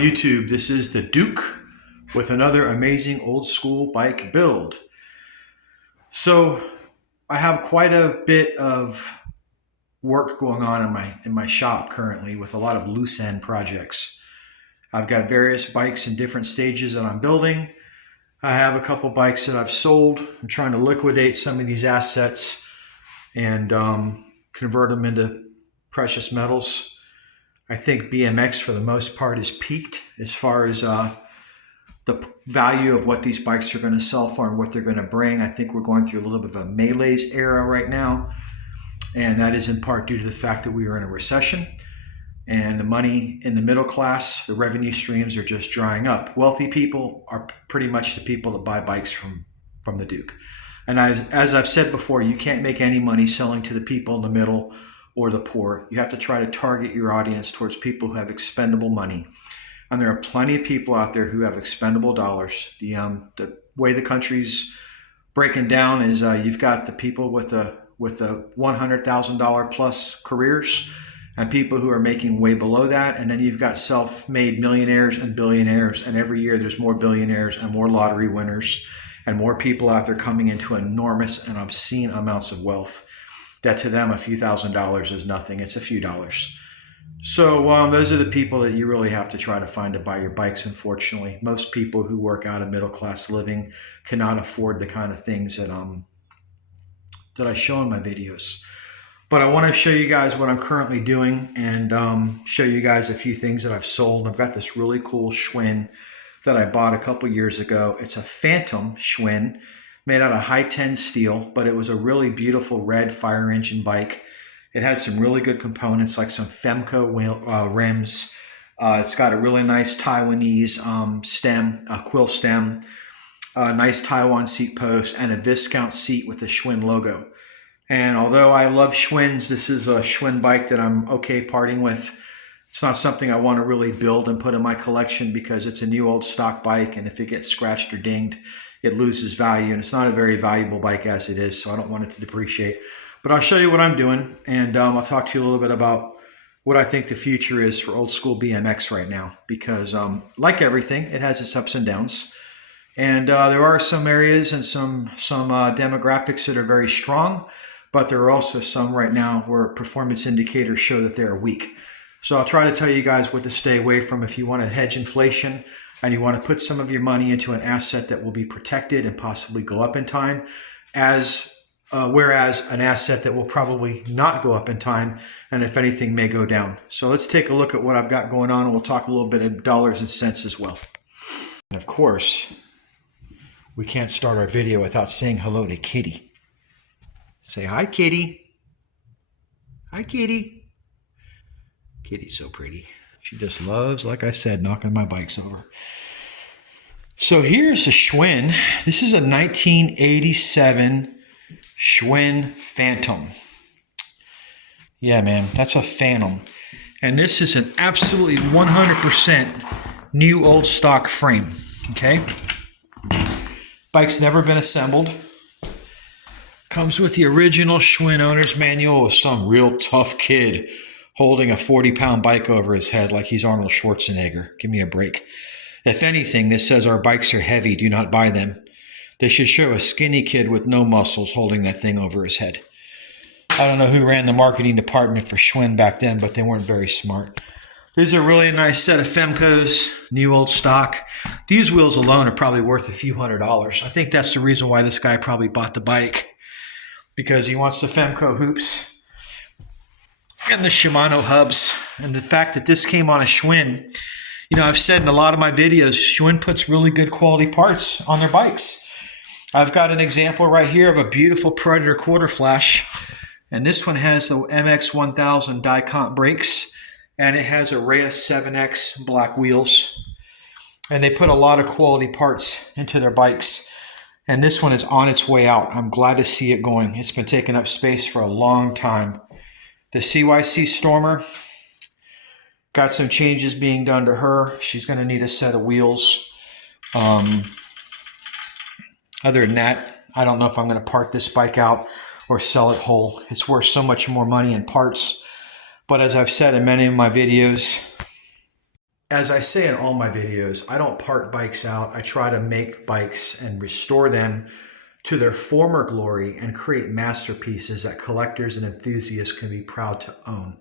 YouTube, this is the Duke with another amazing old school bike build. So I have quite a bit of work going on in my shop currently with a lot of loose end projects. I've got various bikes in different stages that I'm building. I have a couple bikes that I've sold. I'm trying to liquidate some of these assets and convert them into precious metals. I think BMX for the most part is peaked as far as the value of what these bikes are going to sell for and what they're going to bring. I think we're going through a little bit of a malaise era right now, and that is in part due to the fact that we are in a recession and the money in the middle class, the revenue streams are just drying up. Wealthy people are pretty much the people that buy bikes from the Duke. And as I've said before, you can't make any money selling to the people in the middle or the poor. You have to try to target your audience towards people who have expendable money. And there are plenty of people out there who have expendable dollars. The way the country's breaking down is you've got the people with the $100,000 plus careers and people who are making way below that. And then you've got self-made millionaires and billionaires. And every year there's more billionaires and more lottery winners and more people out there coming into enormous and obscene amounts of wealth that to them a few $1,000s is nothing. It's a few dollars. So those are the people that you really have to try to find to buy your bikes, unfortunately. Most people who work out a middle-class living cannot afford the kind of things that I show in my videos. But I want to show you guys what I'm currently doing and show you guys a few things that I've sold. I've got this really cool Schwin that I bought a couple years ago. It's a Phantom Schwin made out of high-10 steel, but it was a really beautiful red fire engine bike. It had some really good components like some Femco rims. It's got a really nice Taiwanese stem, a quill stem, a nice Taiwan seat post, and a Viscount seat with the Schwin logo. And although I love Schwins, this is a Schwin bike that I'm okay parting with. It's not something I want to really build and put in my collection because it's a new old stock bike, and if it gets scratched or dinged, it loses value, and it's not a very valuable bike as it is, so I don't want it to depreciate. But I'll show you what I'm doing, and I'll talk to you a little bit about what I think the future is for old school BMX right now, because like everything, it has its ups and downs. And there are some areas and some demographics that are very strong, but there are also some right now where performance indicators show that they are weak. So I'll try to tell you guys what to stay away from if you want to hedge inflation and you want to put some of your money into an asset that will be protected and possibly go up in time, whereas an asset that will probably not go up in time and if anything may go down. So let's take a look at what I've got going on, and we'll talk a little bit of dollars and cents as well. And of course, we can't start our video without saying hello to Kitty. Say hi, Kitty. Hi, Kitty. Kitty's so pretty. She just loves, like I said, knocking my bikes over. So here's the Schwin. This is a 1987 Schwin Phantom. Yeah, man, that's a Phantom. And this is an absolutely 100% new old stock frame, okay? Bike's never been assembled. Comes with the original Schwin owner's manual with some real tough kid holding a 40-pound bike over his head like he's Arnold Schwarzenegger. Give me a break. If anything, this says our bikes are heavy, do not buy them. They should show a skinny kid with no muscles holding that thing over his head. I don't know who ran the marketing department for Schwin back then, but they weren't very smart. There's a really nice set of Femcos, new old stock. These wheels alone are probably worth a few $100s. I think that's the reason why this guy probably bought the bike, because he wants the Femco hoops and the Shimano hubs. And the fact that this came on a Schwin, you know, I've said in a lot of my videos, Schwin puts really good quality parts on their bikes. I've got an example right here of a beautiful Predator quarter flash. And this one has the MX 1000 die comp brakes. And it has a Rhea 7X black wheels. And they put a lot of quality parts into their bikes. And this one is on its way out. I'm glad to see it going. It's been taking up space for a long time. The CYC Stormer, got some changes being done to her. She's going to need a set of wheels. Other than that, I don't know if I'm going to part this bike out or sell it whole. It's worth so much more money in parts. But as I've said in many of my videos, As I say in all my videos, I don't part bikes out. I try to make bikes and restore them to their former glory and create masterpieces that collectors and enthusiasts can be proud to own.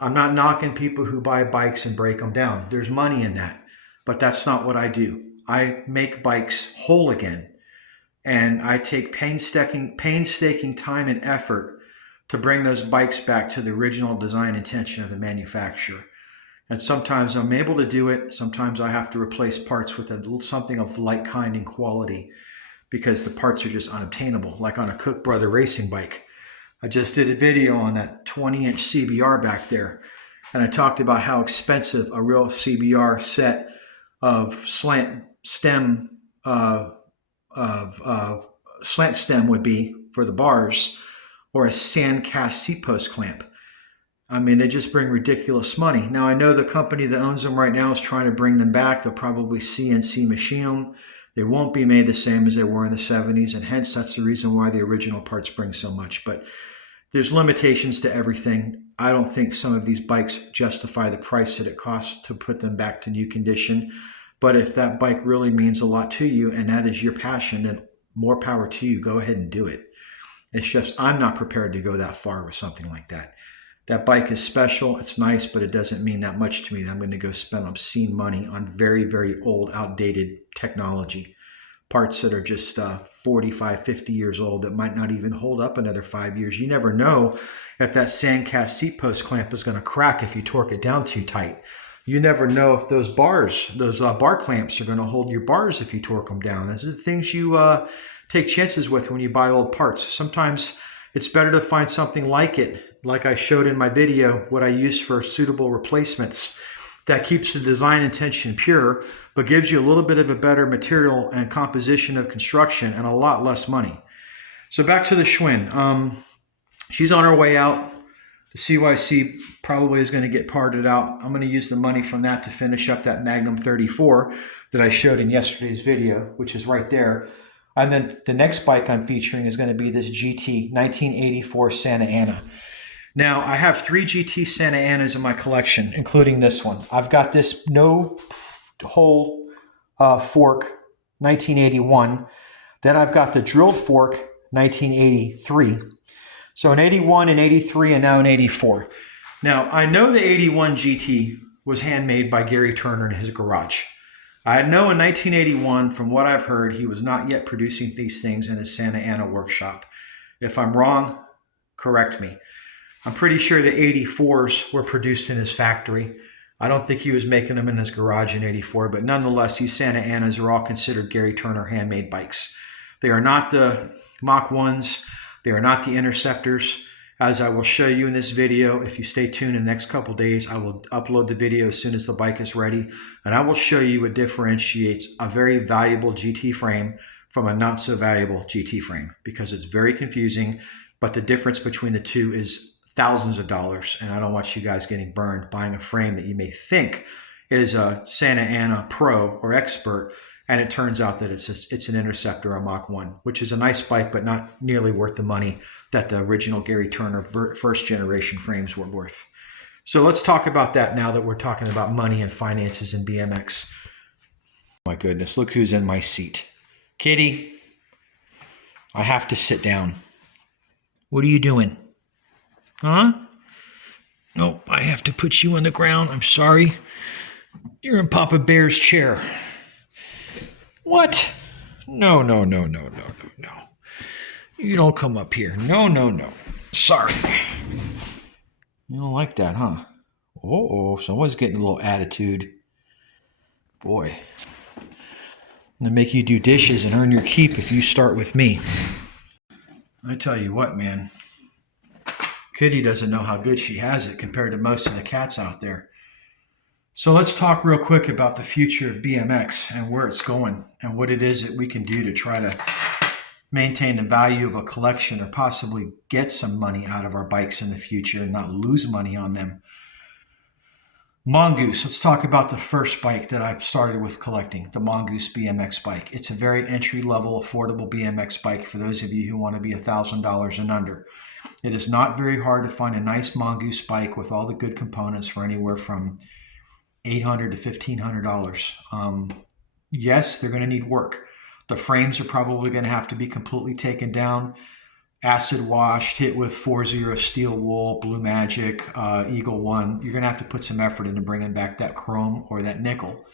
I'm not knocking people who buy bikes and break them down. There's money in that, but that's not what I do. I make bikes whole again, and I take painstaking time and effort to bring those bikes back to the original design intention of the manufacturer. And sometimes I'm able to do it. Sometimes I have to replace parts with something of like kind and quality because the parts are just unobtainable, like on a Cook Brother racing bike. I just did a video on that 20-inch CBR back there, and I talked about how expensive a real CBR set of slant stem would be for the bars, or a sand cast seat post clamp. I mean, they just bring ridiculous money. Now, I know the company that owns them right now is trying to bring them back. They'll probably CNC machine them. They won't be made the same as they were in the 70s, and hence that's the reason why the original parts bring so much. But there's limitations to everything. I don't think some of these bikes justify the price that it costs to put them back to new condition. But if that bike really means a lot to you and that is your passion, then more power to you. Go ahead and do it. It's just I'm not prepared to go that far with something like that. That bike is special. It's nice, but it doesn't mean that much to me. I'm going to go spend obscene money on very, very old, outdated technology. Parts that are just 45, 50 years old that might not even hold up another 5 years. You never know if that sandcast seat post clamp is going to crack if you torque it down too tight. You never know if those bars, those bar clamps are going to hold your bars if you torque them down. Those are the things you take chances with when you buy old parts. Sometimes it's better to find something like it, like I showed in my video, what I use for suitable replacements that keeps the design intention pure, but gives you a little bit of a better material and composition of construction and a lot less money. So back to the Schwin. She's on her way out. The CYC probably is going to get parted out. I'm going to use the money from that to finish up that Magnum 34 that I showed in yesterday's video, which is right there. And then the next bike I'm featuring is going to be this GT 1984 Santa Ana. Now, I have 3 GT Santa Anas in my collection, including this one. I've got this no-hole fork 1981. Then I've got the drilled fork 1983. So in 81 and 83 and now in 84. Now, I know the 81 GT was handmade by Gary Turner in his garage. I know in 1981, from what I've heard, he was not yet producing these things in his Santa Ana workshop. If I'm wrong, correct me. I'm pretty sure the 84s were produced in his factory. I don't think he was making them in his garage in 84, but nonetheless, these Santa Anas are all considered Gary Turner handmade bikes. They are not the Mach 1s. They are not the Interceptors. As I will show you in this video, if you stay tuned in the next couple days, I will upload the video as soon as the bike is ready, and I will show you what differentiates a very valuable GT frame from a not so valuable GT frame, because it's very confusing, but the difference between the two is thousands of dollars, and I don't want you guys getting burned buying a frame that you may think is a Santa Ana Pro or Expert, and it turns out that it's an Interceptor or Mach 1, which is a nice bike, but not nearly worth the money that the original Gary Turner first generation frames were worth. So let's talk about that now that we're talking about money and finances in BMX. My goodness, look who's in my seat. Kitty, I have to sit down. What are you doing? Huh? No, I have to put you on the ground. I'm sorry. You're in Papa Bear's chair. What? No. You don't come up here. No. Sorry. You don't like that, huh? Uh-oh, someone's getting a little attitude. Boy. I'm going to make you do dishes and earn your keep if you start with me. I tell you what, man. Kitty doesn't know how good she has it compared to most of the cats out there. So let's talk real quick about the future of BMX and where it's going and what it is that we can do to try to maintain the value of a collection or possibly get some money out of our bikes in the future and not lose money on them. Mongoose. Let's talk about the first bike that I've started with collecting, the Mongoose BMX bike. It's a very entry-level, affordable BMX bike for those of you who want to be $1,000 and under. It is not very hard to find a nice Mongoose bike with all the good components for anywhere from $800 to $1,500. Yes, they're going to need work. The frames are probably going to have to be completely taken down, acid washed, hit with 4-0 steel wool, Blue Magic, Eagle One. You're going to have to put some effort into bringing back that chrome or that nickel.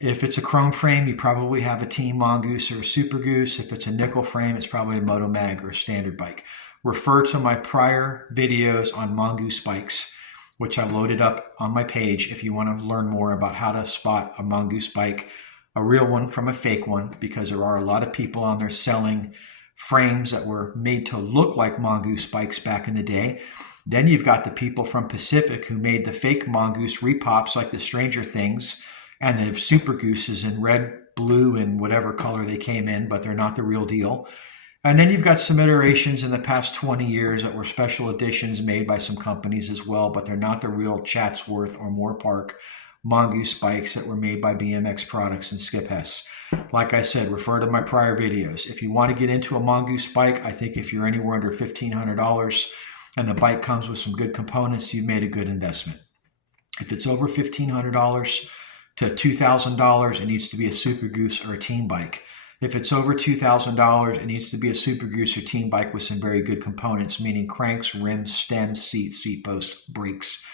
If it's a chrome frame, you probably have a Team Mongoose or a Super Goose. If it's a nickel frame, it's probably a Moto Mag or a standard bike. Refer to my prior videos on Mongoose bikes, which I've loaded up on my page if you want to learn more about how to spot a Mongoose bike, a real one from a fake one, because there are a lot of people on there selling frames that were made to look like Mongoose bikes back in the day. Then you've got the people from Pacific who made the fake Mongoose repops like the Stranger Things and the Super Gooses in red, blue, and whatever color they came in, but they're not the real deal. And then you've got some iterations in the past 20 years that were special editions made by some companies as well, but they're not the real Chatsworth or Moorpark Mongoose bikes that were made by BMX Products and Skip Hess. Like I said, refer to my prior videos. If you want to get into a Mongoose bike, I think if you're anywhere under $1,500 and the bike comes with some good components, you've made a good investment. If it's over $1,500 to $2,000, it needs to be a Super Goose or a team bike. If it's over $2,000, it needs to be a Super Goose or team bike with some very good components, meaning cranks, rims, stems, seats, seat posts, brakes.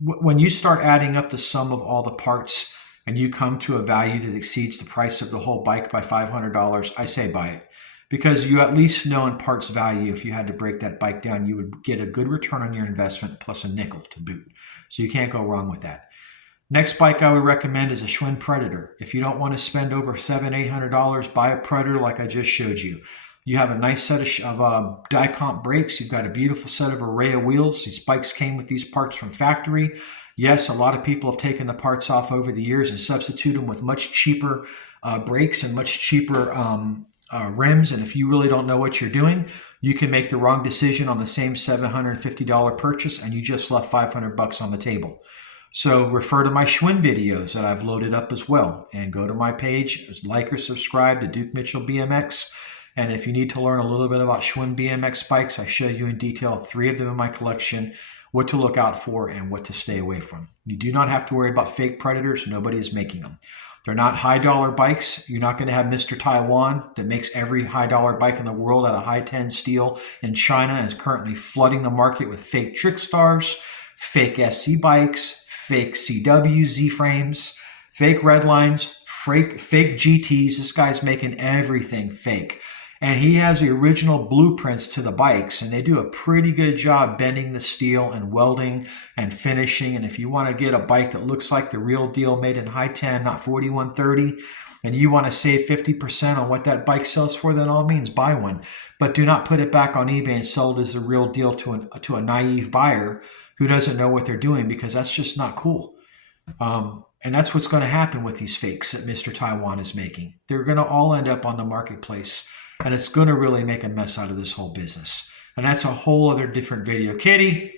When you start adding up the sum of all the parts and you come to a value that exceeds the price of the whole bike by $500, I say buy it. Because you at least know in parts value, if you had to break that bike down, you would get a good return on your investment plus a nickel to boot. So you can't go wrong with that. Next bike I would recommend is a Schwin Predator. If you don't want to spend over $700-800, buy a Predator like I just showed you. You have a nice set of die-comp brakes. You've got a beautiful set of array of wheels. These bikes came with these parts from factory. Yes, a lot of people have taken the parts off over the years and substituted them with much cheaper brakes and much cheaper rims. And if you really don't know what you're doing, you can make the wrong decision on the same $750 purchase and you just left $500 on the table. So refer to my Schwin videos that I've loaded up as well. And go to my page, like or subscribe to Duke Mitchell BMX. And if you need to learn a little bit about Schwin BMX bikes, I show you in detail 3 of them in my collection, what to look out for and what to stay away from. You do not have to worry about fake Predators. Nobody is making them. They're not high dollar bikes. You're not going to have Mr. Taiwan that makes every high dollar bike in the world out of high 10 steel in China and is currently flooding the market with fake Trickstars, fake SC bikes, fake CW Z-frames, fake Redlines, fake GTs. This guy's making everything fake. And he has the original blueprints to the bikes, and they do a pretty good job bending the steel and welding and finishing. And if you want to get a bike that looks like the real deal made in high 10, not 4130, and you want to save 50% on what that bike sells for, then all means buy one. But do not put it back on eBay and sell it as the real deal to a naive buyer who doesn't know what they're doing, because that's just not cool. And that's what's going to happen with these fakes that Mr. Taiwan is making. They're going to all end up on the marketplace, and it's going to really make a mess out of this whole business. And that's a whole other different video. Kitty,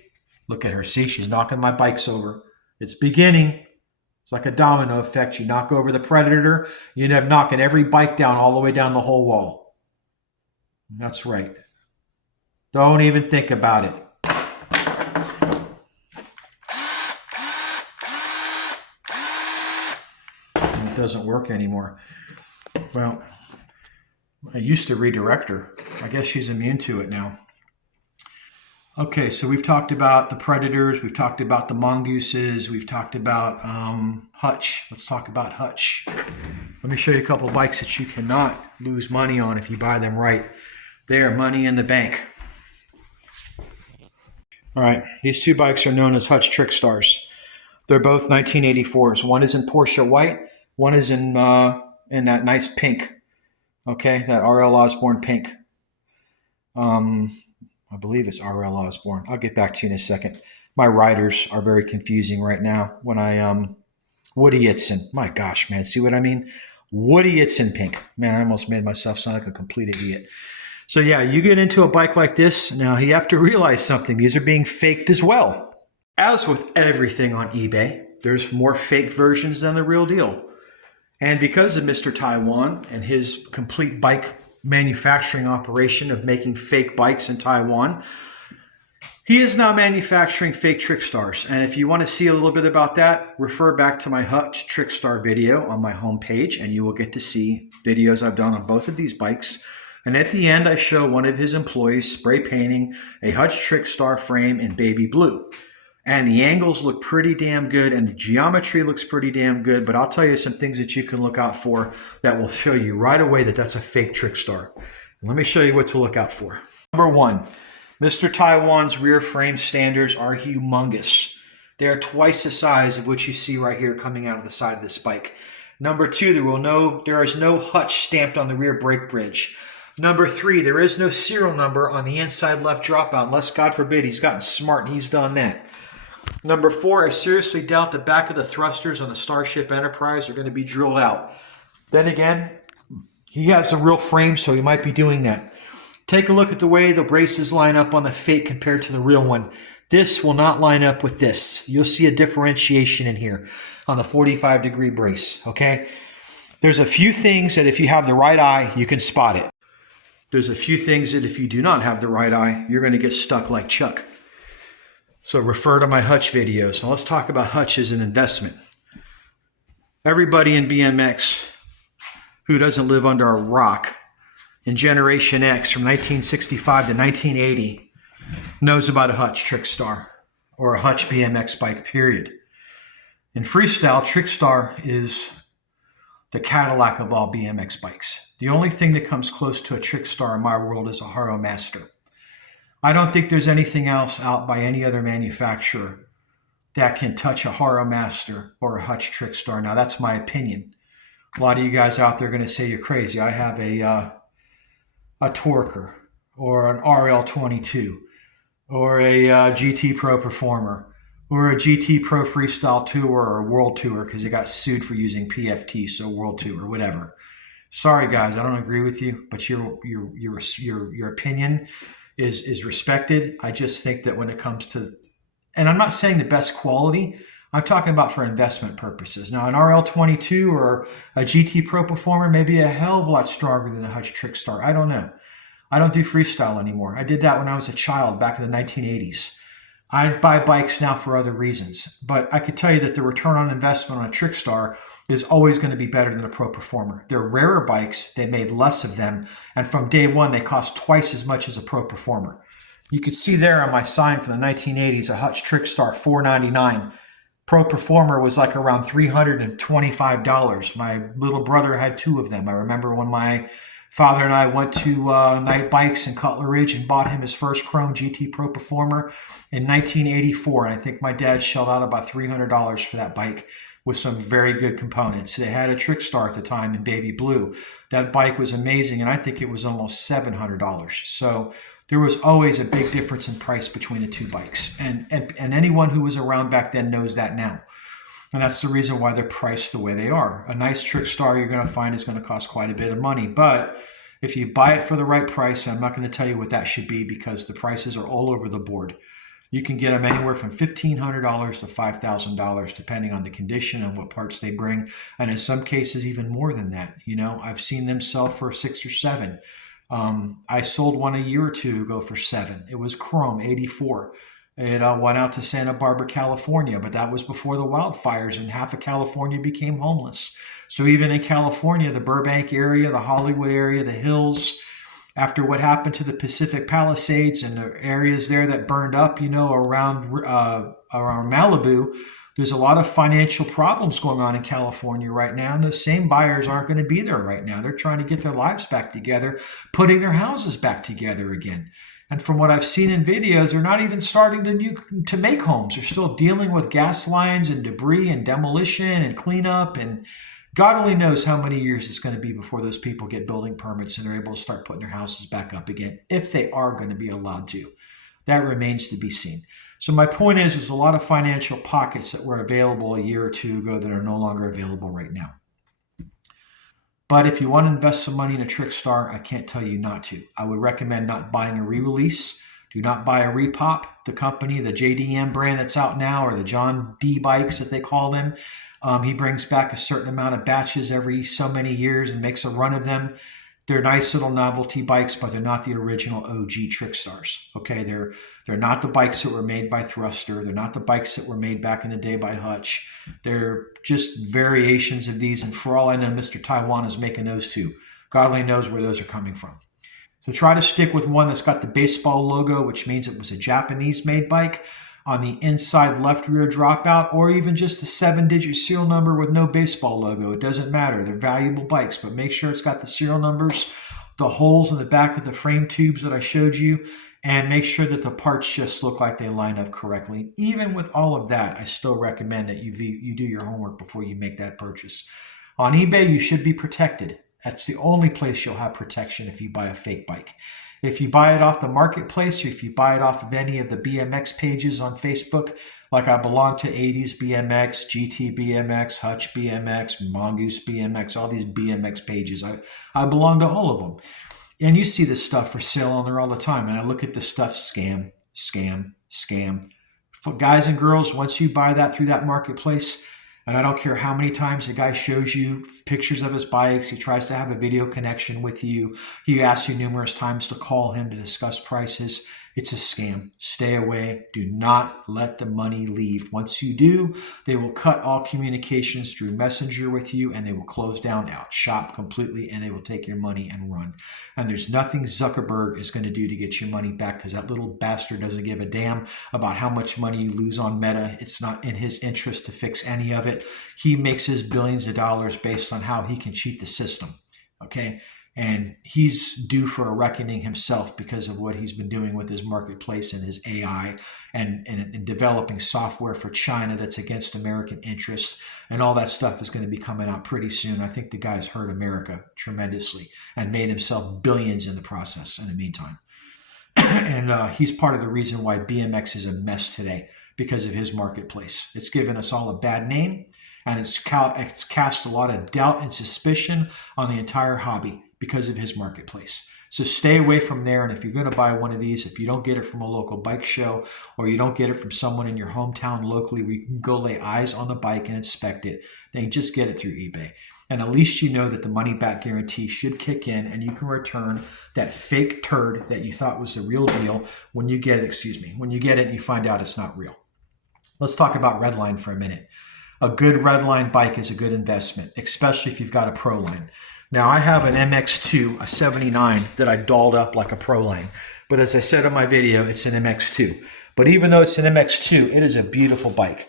look at her. See, she's knocking my bikes over. It's beginning. It's like a domino effect. You knock over the Predator, you end up knocking every bike down all the way down the whole wall. That's right. Don't even think about it. It doesn't work anymore. Well, I used to redirect her. I guess she's immune to it now. Okay, so we've talked about the Predators. We've talked about the Mongooses. We've talked about Hutch. Let's talk about Hutch. Let me show you a couple of bikes that you cannot lose money on if you buy them right. They are money in the bank. All right, these 2 bikes are known as Hutch Trickstars. They're both 1984s. One is in Porsche white. One is in that nice pink. Okay, that RL Osborne pink. I believe it's RL Osborne. I'll get back to you in a second. My riders are very confusing right now. When Woody Itzen. My gosh, man. See what I mean? Woody Itzen pink. Man, I almost made myself sound like a complete idiot. So yeah, you get into a bike like this. Now you have to realize something. These are being faked as well. As with everything on eBay, there's more fake versions than the real deal. And because of Mr. Taiwan and his complete bike manufacturing operation of making fake bikes in Taiwan, He is now manufacturing fake Trickstars. And if you want to see a little bit about that, refer back to my Hutch Trickstar video on my homepage, and you will get to see videos I've done on both of these bikes. And at the end, I show one of his employees spray painting a Hutch Trickstar frame in baby blue. And the angles look pretty damn good, and the geometry looks pretty damn good. But I'll tell you some things that you can look out for that will show you right away that that's a fake Trickstar. Let me show you what to look out for. Number one, Mr. Taiwan's rear frame standers are humongous. They are twice the size of what you see right here coming out of the side of this bike. Number two, there is no Hutch stamped on the rear brake bridge. Number three, there is no serial number on the inside left dropout, unless, God forbid, he's gotten smart and he's done that. Number four, I seriously doubt the back of the thrusters on the Starship Enterprise are going to be drilled out. Then again, he has a real frame, so he might be doing that. Take a look at the way the braces line up on the fake compared to the real one. This will not line up with this. You'll see a differentiation in here on the 45-degree brace, okay? There's a few things that if you have the right eye, you can spot it. There's a few things that if you do not have the right eye, you're going to get stuck like Chuck. So refer to my Hutch videos. Now let's talk about Hutch as an investment. Everybody in BMX who doesn't live under a rock in Generation X from 1965 to 1980 knows about a Hutch Trickstar or a Hutch BMX bike, period. In freestyle, Trickstar is the Cadillac of all BMX bikes. The only thing that comes close to a Trickstar in my world is a Haro Master. I don't think there's anything else out by any other manufacturer that can touch a Haro Master or a Hutch Trickstar. Now, that's my opinion. A lot of you guys out there are going to say you're crazy. I have a Torquer or an RL22 or a GT Pro Performer or a GT Pro Freestyle Tour or a World Tour because they got sued for using PFT, so World Tour, whatever. Sorry, guys, I don't agree with you, but your opinion is respected. I just think that when it comes to, and I'm not saying the best quality, I'm talking about for investment purposes. Now, an RL22 or a GT Pro Performer may be a hell of a lot stronger than a Hutch Trickstar. I don't know. I don't do freestyle anymore. I did that when I was a child back in the 1980s. I buy bikes now for other reasons, but I could tell you that the return on investment on a Trickstar is always going to be better than a Pro Performer. They're rarer bikes. They made less of them, and from day one, they cost twice as much as a Pro Performer. You could see there on my sign from the 1980s, a Hutch Trickstar $499. Pro Performer was like around $325. My little brother had two of them. I remember when my father and I went to Night Bikes in Cutler Ridge and bought him his first Chrome GT Pro Performer in 1984. And I think my dad shelled out about $300 for that bike with some very good components. They had a Trickstar at the time in baby blue. That bike was amazing, and I think it was almost $700. So there was always a big difference in price between the two bikes. And anyone who was around back then knows that now. And that's the reason why they're priced the way they are. A nice Trickstar you're going to find is going to cost quite a bit of money. But if you buy it for the right price, I'm not going to tell you what that should be because the prices are all over the board. You can get them anywhere from $1,500 to $5,000, depending on the condition and what parts they bring. And in some cases, even more than that. You know, I've seen them sell for 6 or 7. I sold one a year or two ago for 7. It was Chrome 84. It went out to Santa Barbara, California, but that was before the wildfires and half of California became homeless. So even in California, the Burbank area, the Hollywood area, the hills, after what happened to the Pacific Palisades and the areas there that burned up, you know, around Malibu, there's a lot of financial problems going on in California right now, and those same buyers aren't going to be there right now. They're trying to get their lives back together, putting their houses back together again. And from what I've seen in videos, they're not even starting to make homes. They're still dealing with gas lines and debris and demolition and cleanup, and God only knows how many years it's going to be before those people get building permits and they're able to start putting their houses back up again, if they are going to be allowed to. That remains to be seen. So my point is, there's a lot of financial pockets that were available a year or two ago that are no longer available right now. But if you want to invest some money in a Trickstar, I can't tell you not to. I would recommend not buying a re-release. Do not buy a repop. The company, the JDM brand that's out now, or the John D bikes that they call them, he brings back a certain amount of batches every so many years and makes a run of them. They're nice little novelty bikes, but they're not the original OG Trick Stars. Okay, they're not the bikes that were made by Thruster. They're not the bikes that were made back in the day by Hutch. They're just variations of these, and for all I know, Mr. Taiwan is making those too. God only knows where those are coming from. So try to stick with one that's got the baseball logo, which means it was a Japanese-made bike, on the inside left rear dropout, or even just the 7-digit serial number with no baseball logo. It doesn't matter. They're valuable bikes, but make sure it's got the serial numbers, the holes in the back of the frame tubes that I showed you, and make sure that the parts just look like they line up correctly. Even with all of that, I still recommend that you do your homework before you make that purchase. On eBay, you should be protected. That's the only place you'll have protection if you buy a fake bike. If you buy it off the marketplace, or if you buy it off of any of the BMX pages on Facebook, like I belong to 80s BMX, GT BMX, Hutch BMX, Mongoose BMX, all these BMX pages. I belong to all of them. And you see this stuff for sale on there all the time. And I look at this stuff, scam, scam, scam. For guys and girls, once you buy that through that marketplace, and I don't care how many times the guy shows you pictures of his bikes, he tries to have a video connection with you, he asks you numerous times to call him to discuss prices. It's a scam. Stay away. Do not let the money leave. Once you do, they will cut all communications through Messenger with you, and they will close down out shop completely, and they will take your money and run. And there's nothing Zuckerberg is going to do to get your money back, because that little bastard doesn't give a damn about how much money you lose on Meta. It's not in his interest to fix any of it. He makes his billions of dollars based on how he can cheat the system. Okay? And he's due for a reckoning himself because of what he's been doing with his marketplace and his AI and developing software for China that's against American interests. And all that stuff is going to be coming out pretty soon. I think the guy's hurt America tremendously and made himself billions in the process in the meantime. And he's part of the reason why BMX is a mess today, because of his marketplace. It's given us all a bad name, and it's cast a lot of doubt and suspicion on the entire hobby because of his marketplace. So stay away from there. And if you're going to buy one of these, if you don't get it from a local bike show, or you don't get it from someone in your hometown locally where you can go lay eyes on the bike and inspect it, then just get it through eBay. And at least you know that the money back guarantee should kick in, and you can return that fake turd that you thought was the real deal when you get it, when you get it and you find out it's not real. Let's talk about Redline for a minute. A good Redline bike is a good investment, especially if you've got a Pro Line. Now, I have an MX2, a 79, that I dolled up like a Pro Line. But as I said in my video, it's an MX2. But even though it's an MX2, it is a beautiful bike.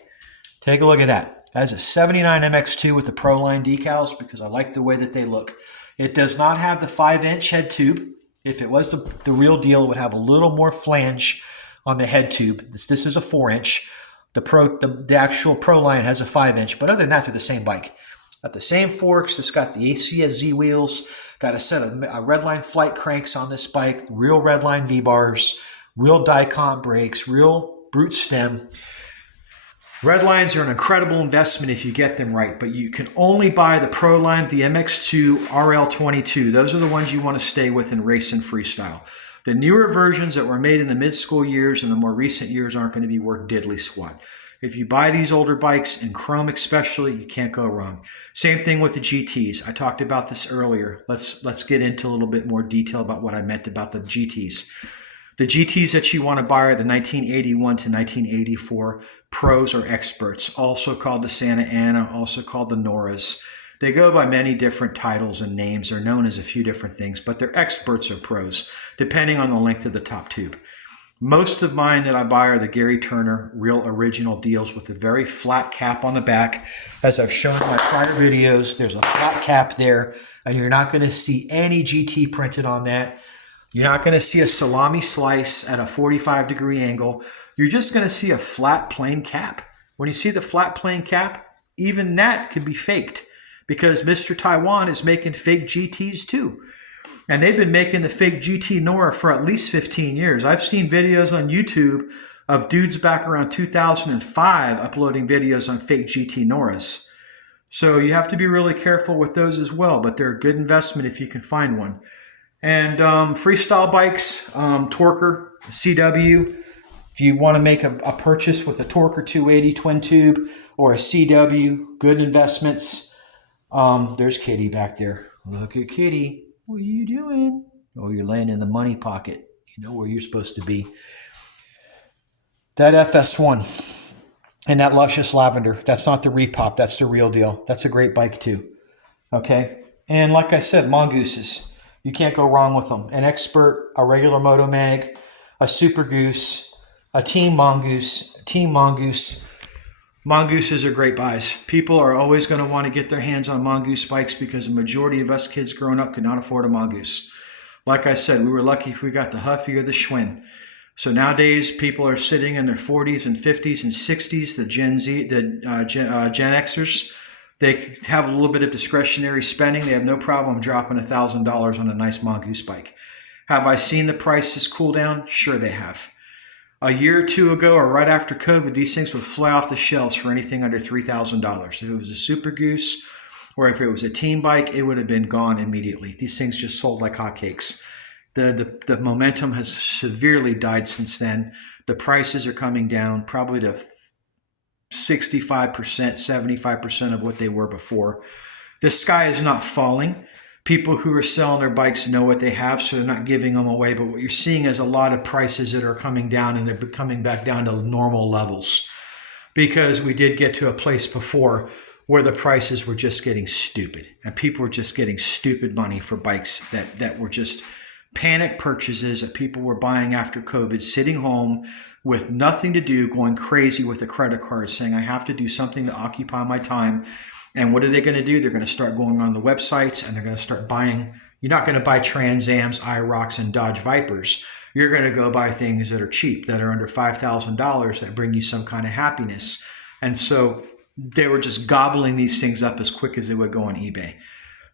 Take a look at that. It has a 79 MX2 with the Pro Line decals because I like the way that they look. It does not have the 5-inch head tube. If it was the real deal, it would have a little more flange on the head tube. This is a 4-inch. The actual Pro Line has a 5-inch, but other than that, they're the same bike. Got the same forks. It's got the ACSZ wheels. Got a set of Redline flight cranks on this bike. Real Redline V-bars. Real Dicom brakes. Real brute stem. Redlines are an incredible investment if you get them right, but you can only buy the Pro Line, the MX2, RL22. Those are the ones you want to stay with in race and freestyle. The newer versions that were made in the mid-school years and the more recent years aren't going to be worth diddly squat. If you buy these older bikes, in chrome especially, you can't go wrong. Same thing with the GTs. I talked about this earlier. Let's get into a little bit more detail about what I meant about the GTs. The GTs that you want to buy are the 1981 to 1984 Pros or Experts, also called the Santa Ana, also called the Noras. They go by many different titles and names. They're known as a few different things, but they're Experts or Pros, depending on the length of the top tube. Most of mine that I buy are the Gary Turner real original deals with a very flat cap on the back. As I've shown in my prior videos, there's a flat cap there, and you're not going to see any GT printed on that. You're not going to see a salami slice at a 45-degree angle. You're just going to see a flat plain cap. When you see the flat plain cap, even that can be faked because Mr. Taiwan is making fake GTs too. And they've been making the fake GT Nora for at least 15 years. I've seen videos on YouTube of dudes back around 2005 uploading videos on fake GT Noras. So you have to be really careful with those as well, but they're a good investment if you can find one. And freestyle bikes, Torker, CW. If you want to make a purchase with a Torker 280 twin tube or a CW, good investments. There's Kitty back there. Look at Kitty. What are you doing? Oh, you're laying in the money pocket. You know where you're supposed to be. That FS1 and that Luscious Lavender, that's not the repop. That's the real deal. That's a great bike too. Okay. And like I said, Mongooses. You can't go wrong with them. An Expert, a regular Moto Mag, a Super Goose, a Team Mongoose, Mongooses are great buys. People are always going to want to get their hands on Mongoose bikes because the majority of us kids growing up could not afford a Mongoose. Like I said, we were lucky if we got the Huffy or the Schwin. So nowadays, people are sitting in their 40s and 50s and 60s, the Gen Z, the Gen Xers. They have a little bit of discretionary spending. They have no problem dropping $1,000 on a nice Mongoose bike. Have I seen the prices cool down? Sure they have. A year or two ago, or right after COVID, these things would fly off the shelves for anything under $3,000. If it was a Super Goose or if it was a team bike, it would have been gone immediately. These things just sold like hotcakes. The momentum has severely died since then. The prices are coming down probably to 65%, 75% of what they were before. The sky is not falling. People who are selling their bikes know what they have, so they're not giving them away. But what you're seeing is a lot of prices that are coming down, and they're coming back down to normal levels. Because we did get to a place before where the prices were just getting stupid. And people were just getting stupid money for bikes that were just panic purchases that people were buying after COVID, sitting home with nothing to do, going crazy with a credit card, saying, I have to do something to occupy my time. And what are they going to do? They're going to start going on the websites and they're going to start buying. You're not going to buy Trans Ams, IROCs, and Dodge Vipers. You're going to go buy things that are cheap, that are under $5,000, that bring you some kind of happiness. And so they were just gobbling these things up as quick as they would go on eBay.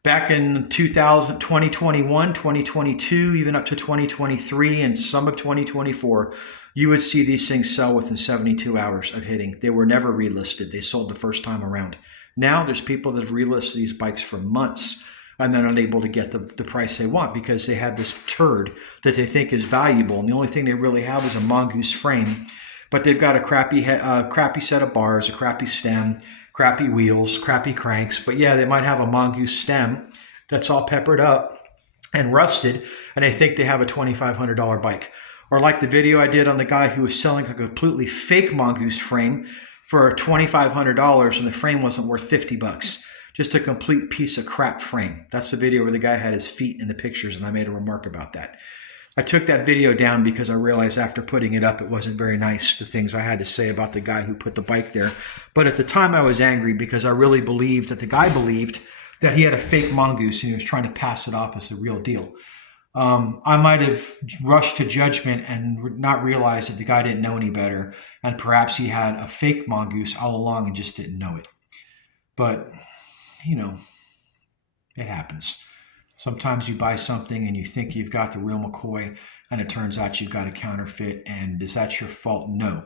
Back in 2021, 2022, even up to 2023 and some of 2024, you would see these things sell within 72 hours of hitting. They were never relisted. They sold the first time around. Now there's people that have relisted these bikes for months and then unable to get the price they want because they have this turd that they think is valuable. And the only thing they really have is a Mongoose frame, but they've got a crappy set of bars, a crappy stem, crappy wheels, crappy cranks. But yeah, they might have a Mongoose stem that's all peppered up and rusted, and they think they have a $2,500 bike. Or like the video I did on the guy who was selling a completely fake Mongoose frame for $2,500, and the frame wasn't worth 50 bucks. Just a complete piece of crap frame. That's the video where the guy had his feet in the pictures, and I made a remark about that. I took that video down because I realized after putting it up, it wasn't very nice, the things I had to say about the guy who put the bike there. But at the time I was angry because I really believed that the guy believed that he had a fake Mongoose and he was trying to pass it off as the real deal. I might have rushed to judgment and not realized that the guy didn't know any better. And perhaps he had a fake Mongoose all along and just didn't know it. But, you know, it happens. Sometimes you buy something and you think you've got the real McCoy and it turns out you've got a counterfeit. And is that your fault? No.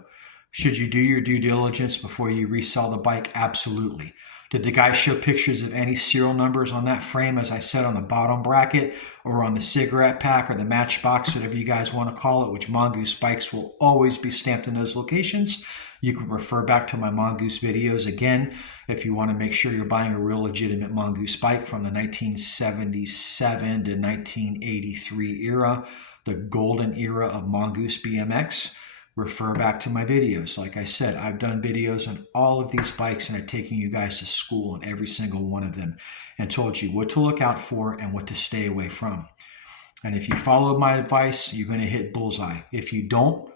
Should you do your due diligence before you resell the bike? Absolutely. Did the guy show pictures of any serial numbers on that frame, as I said, on the bottom bracket or on the cigarette pack or the matchbox, whatever you guys want to call it, which Mongoose bikes will always be stamped in those locations? You can refer back to my Mongoose videos again if you want to make sure you're buying a real legitimate Mongoose bike from the 1977 to 1983 era, the golden era of Mongoose BMX. Refer back to my videos. Like I said, I've done videos on all of these bikes and I've taken you guys to school on every single one of them and told you what to look out for and what to stay away from. And if you follow my advice, you're going to hit bullseye. If you don't,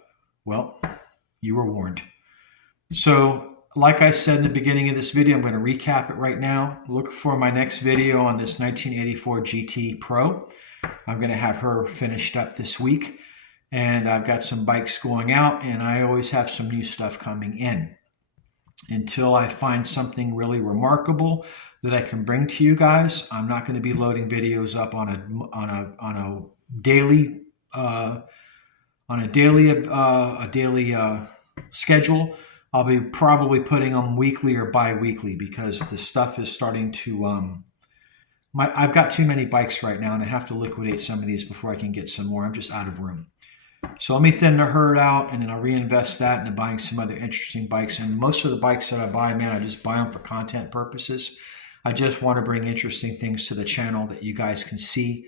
well, you were warned. So like I said in the beginning of this video, I'm going to recap it right now. Look for my next video on this 1984 GT Pro. I'm going to have her finished up this week. And I've got some bikes going out, and I always have some new stuff coming in. Until I find something really remarkable that I can bring to you guys, I'm not going to be loading videos up on a daily schedule. I'll be probably putting them weekly or bi-weekly because the stuff is starting to. I've got too many bikes right now, and I have to liquidate some of these before I can get some more. I'm just out of room. So let me thin the herd out, and then I'll reinvest that into buying some other interesting bikes. And most of the bikes that I buy, man, I just buy them for content purposes. I just want to bring interesting things to the channel that you guys can see.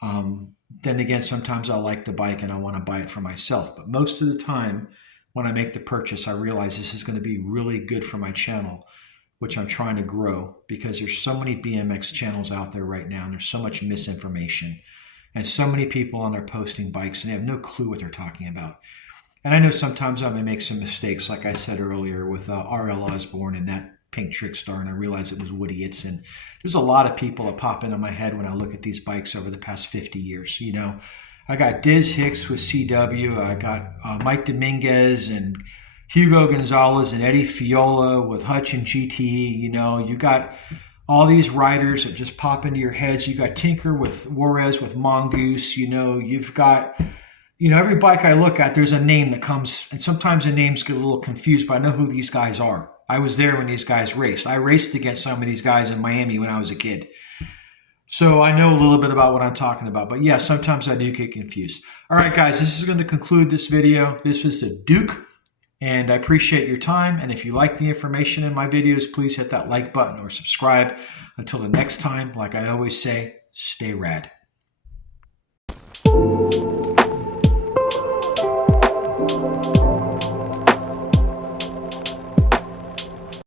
Then again, sometimes I like the bike and I want to buy it for myself. But most of the time, when I make the purchase, I realize this is going to be really good for my channel, which I'm trying to grow, because there's so many BMX channels out there right now, and there's so much misinformation, and so many people on there posting bikes and they have no clue what they're talking about. And I know sometimes I may make some mistakes, like I said earlier with R.L. Osborne and that pink trick star, and I realized it was Woody Itson. There's a lot of people that pop into my head when I look at these bikes over the past 50 years. You know, I got Diz Hicks with CW, I got Mike Dominguez and Hugo Gonzalez and Eddie Fiola with Hutch and GTE. You know, you got all these riders that just pop into your heads. You got Tinker with Juarez with Mongoose. You know, you've got, you know, every bike I look at, there's a name that comes, and sometimes the names get a little confused, but I know who these guys are. I was there when these guys raced. I raced against some of these guys in Miami when I was a kid. So I know a little bit about what I'm talking about. But yeah, sometimes I do get confused. All right, guys, this is going to conclude this video. This was the Duke, and I appreciate your time. And if you like the information in my videos, please hit that like button or subscribe. Until the next time, like I always say, stay rad.